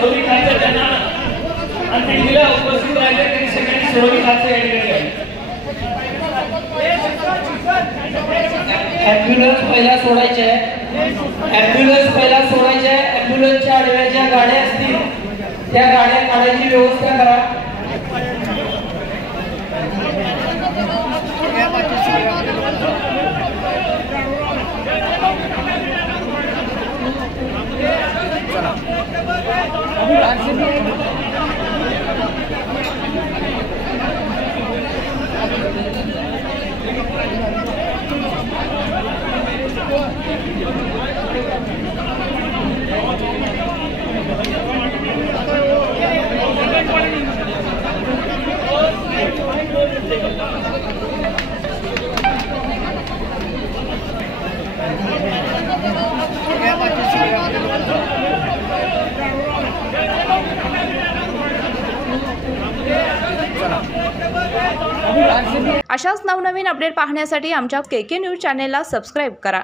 सोडवणी खायचं त्यांना आणि दिल्लीला उपस्थित राहिले त्यांनी सगळ्यांनी सोडवणी खायचं या ठिकाणी ॲम्ब्युलन्स पहिला सोडायचे आहे, ॲम्ब्युलन्स पहिला सोडायचे आहे। ॲम्ब्युलन्सच्या आडव्या ज्या गाड्या असतील त्या गाड्या काढायची व्यवस्था करा। अशाच नवनवीन अपडेट पाहण्यासाठी आमच्या KK न्यूज चॅनेलला सबस्क्राइब करा।